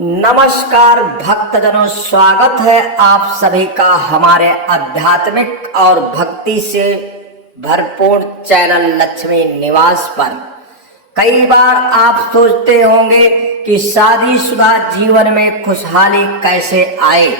नमस्कार भक्तजनों, स्वागत है आप सभी का हमारे आध्यात्मिक और भक्ति से भरपूर चैनल लक्ष्मी निवास पर। कई बार आप सोचते होंगे कि शादीशुदा जीवन में खुशहाली कैसे आए।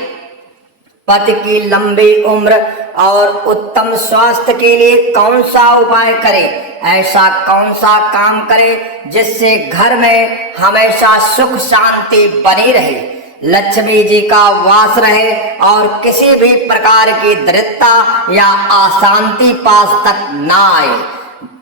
पति की लंबी उम्र और उत्तम स्वास्थ्य के लिए कौन सा उपाय करें, ऐसा कौन सा काम करें जिससे घर में हमेशा सुख शांति बनी रहे, लक्ष्मी जी का वास रहे और किसी भी प्रकार की दरिद्रता या अशांति पास तक ना आए।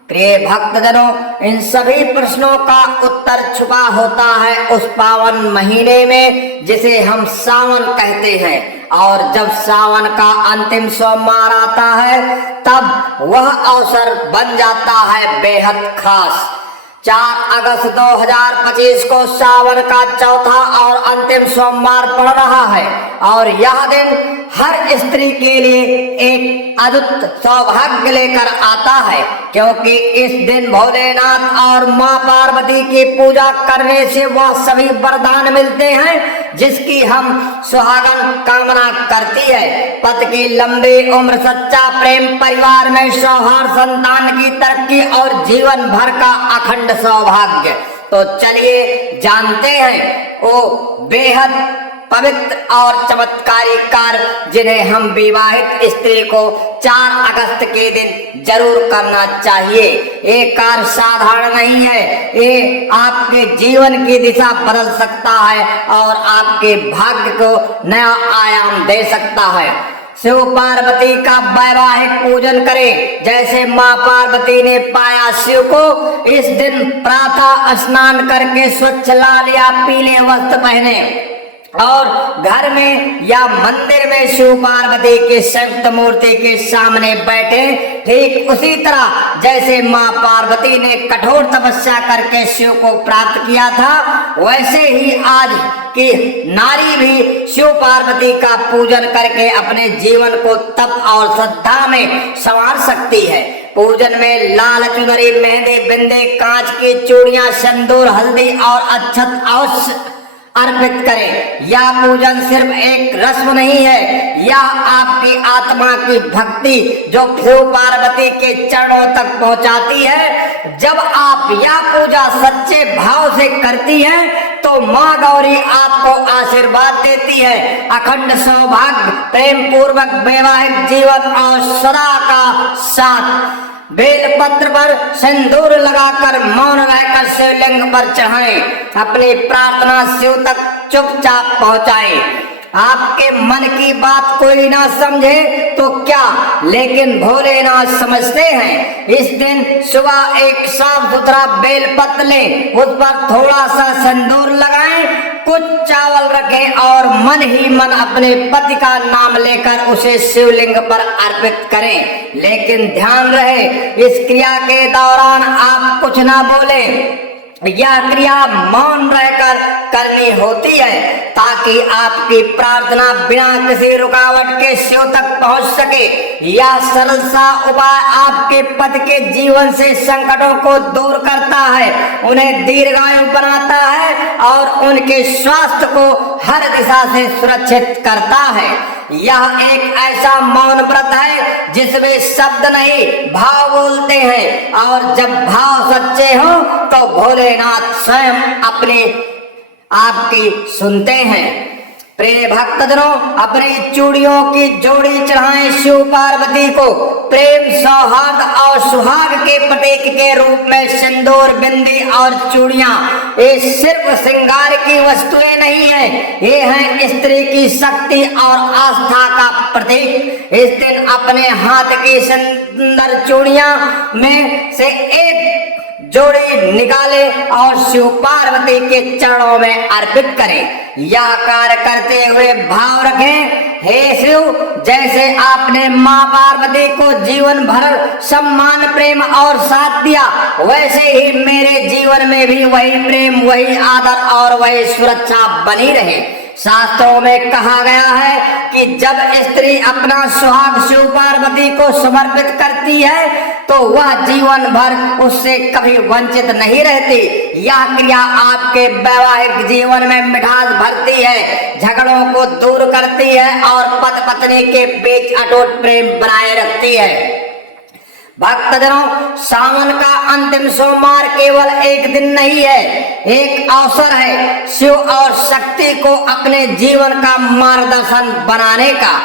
प्रिय भक्तजनों, इन सभी प्रश्नों का उत्तर छुपा होता है उस पावन महीने में जिसे हम सावन कहते हैं। और जब सावन का अंतिम सोमवार आता है तब वह अवसर बन जाता है बेहद खास। 4 अगस्त 2025 को सावन का चौथा और अंतिम सोमवार पड़ रहा है और यह दिन हर स्त्री के लिए एक अद्भुत सौभाग्य लेकर आता है, क्योंकि इस दिन भोलेनाथ और मां पार्वती की पूजा करने से वह सभी वरदान मिलते हैं जिसकी हम सुहागन कामना करती है। पति की लंबी उम्र, सच्चा प्रेम, परिवार में सौहार्द, संतान की तरक्की और जीवन भर का अखंड सौभाग्य। तो चलिए जानते हैं वो बेहद पवित्र और चमत्कारी कार्य जिन्हें हम विवाहित स्त्री को 4 अगस्त के दिन जरूर करना चाहिए। ये कार्य साधारण नहीं है, ये आपके जीवन की दिशा बदल सकता है और आपके भाग्य को नया आयाम दे सकता है। शिव पार्वती का वैवाहिक पूजन करें। जैसे माँ पार्वती ने पाया शिव को, इस दिन प्रातः स्नान करके स्वच्छ लाल या पीले वस्त्र पहने और घर में या मंदिर में शिव पार्वती की संयुक्त मूर्ति के सामने बैठे। ठीक उसी तरह जैसे माँ पार्वती ने कठोर तपस्या करके शिव को प्राप्त किया था, वैसे ही आज की नारी भी शिव पार्वती का पूजन करके अपने जीवन को तप और श्रद्धा में संवार सकती है। पूजन में लाल चुनरी, मेहंदी, बिंदी, कांच की चूड़ियां, सिंदूर, हल्दी और अक्षत अवश्य अर्पित करें। यह पूजन सिर्फ एक रस्म नहीं है, यह आपकी आत्मा की भक्ति जो शिव पार्वती के चरणों तक पहुंचाती है। जब आप यह पूजा सच्चे भाव से करती हैं तो माँ गौरी आपको आशीर्वाद देती है, अखंड सौभाग्य, प्रेम पूर्वक वैवाहिक जीवन और सदा का साथ। बेलपत्र पर सिंदूर लगाकर मौन रहकर शिवलिंग पर चढ़ाएं। अपनी प्रार्थना शिव तक चुपचाप पहुंचाएं। आपके मन की बात कोई ना समझे तो क्या, लेकिन भोलेनाथ समझते हैं। इस दिन सुबह एक साफ सुथरा बेलपत्र लें, उस पर थोड़ा सा सिंदूर लगाएं, कुछ चावल रखें और मन ही मन अपने पति का नाम लेकर उसे शिवलिंग पर अर्पित करें। लेकिन ध्यान रहे, इस क्रिया के दौरान आप कुछ ना बोलें। यह क्रिया मौन रहकर करनी होती है ताकि आपकी प्रार्थना बिना किसी रुकावट के शिव तक पहुंच सके। यह सरल सा उपाय आपके पति के जीवन से संकटों को दूर करता है, उन्हें दीर्घायु बनाता है और उनके स्वास्थ्य को हर दिशा से सुरक्षित करता है। यह एक ऐसा मौन व्रत है जिसमें शब्द नहीं भाव बोलते हैं, और जब भाव सच्चे हो तो भोलेनाथ स्वयं अपने आपकी सुनते हैं। प्रिय भक्तजनों, अपनी चूड़ियों की जोड़ी चढ़ाएं शिव पार्वती को। प्रेम, सौहार्द और सुहाग के प्रतीक के रूप में सिंदूर, बिंदी और चूड़ियां ये सिर्फ श्रृंगार की वस्तुएं नहीं है, ये हैं स्त्री की शक्ति और आस्था का प्रतीक। इस दिन अपने हाथ की सुंदर चूड़ियां में से एक जोड़ी निकाले और शिव पार्वती के चरणों में अर्पित करें। यह कार्य करते हुए भाव रखें, हे शिव, जैसे आपने माँ पार्वती को जीवन भर सम्मान, प्रेम और साथ दिया, वैसे ही मेरे जीवन में भी वही प्रेम, वही आदर और वही सुरक्षा बनी रहे। शास्त्रों में कहा गया है कि जब स्त्री अपना सुहाग शिव पार्वती को समर्पित करती है तो वह जीवन भर उससे कभी वंचित नहीं रहती। यह क्रिया आपके वैवाहिक जीवन में मिठास भरती है, झगड़ों को दूर करती है और पति पत्नी के बीच अटूट प्रेम बनाए रखती है। भक्तजनों, सावन का अंतिम सोमवार केवल एक दिन नहीं है, एक अवसर है शिव और शक्ति को अपने जीवन का मार्गदर्शन बनाने का।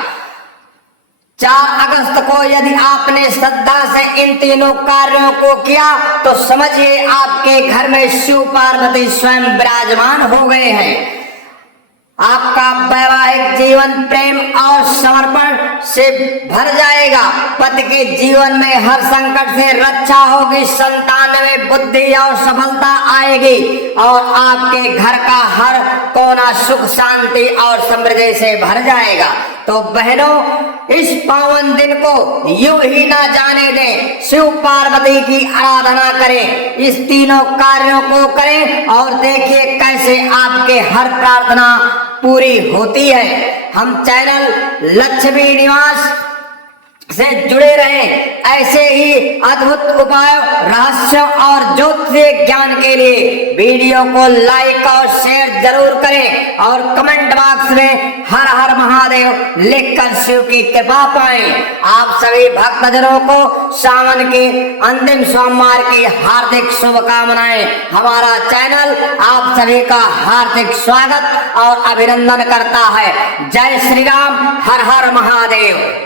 4 अगस्त को यदि आपने श्रद्धा से इन तीनों कार्यों को किया तो समझिए आपके घर में शिव पार्वती स्वयं विराजमान हो गए हैं। आपका वैवाहिक जीवन प्रेम और समर्पण से भर जाएगा। पति के जीवन में हर संकट से रक्षा होगी, संतान में बुद्धि और सफलता आएगी और आपके घर का हर कोना सुख शांति और समृद्धि से भर जाएगा। तो बहनों, इस पावन दिन को यूं ही ना जाने दें, शिव पार्वती की आराधना करें, इस तीनों कार्यों को करें और देखिए कैसे आपके हर प्रार्थना पूरी होती है। हम चैनल लक्ष्मी निवास से जुड़े रहें। ऐसे ही अद्भुत उपाय, रहस्य और ज्योतिष ज्ञान के लिए वीडियो को लाइक और शेयर जरूर करें और कमेंट बॉक्स में हर हर महादेव लिखकर शिव की कृपा पाएं। आप सभी भक्तजनों को सावन के अंतिम सोमवार की हार्दिक शुभकामनाएं। हमारा चैनल आप सभी का हार्दिक स्वागत और अभिनंदन करता है। जय श्री राम, हर हर महादेव।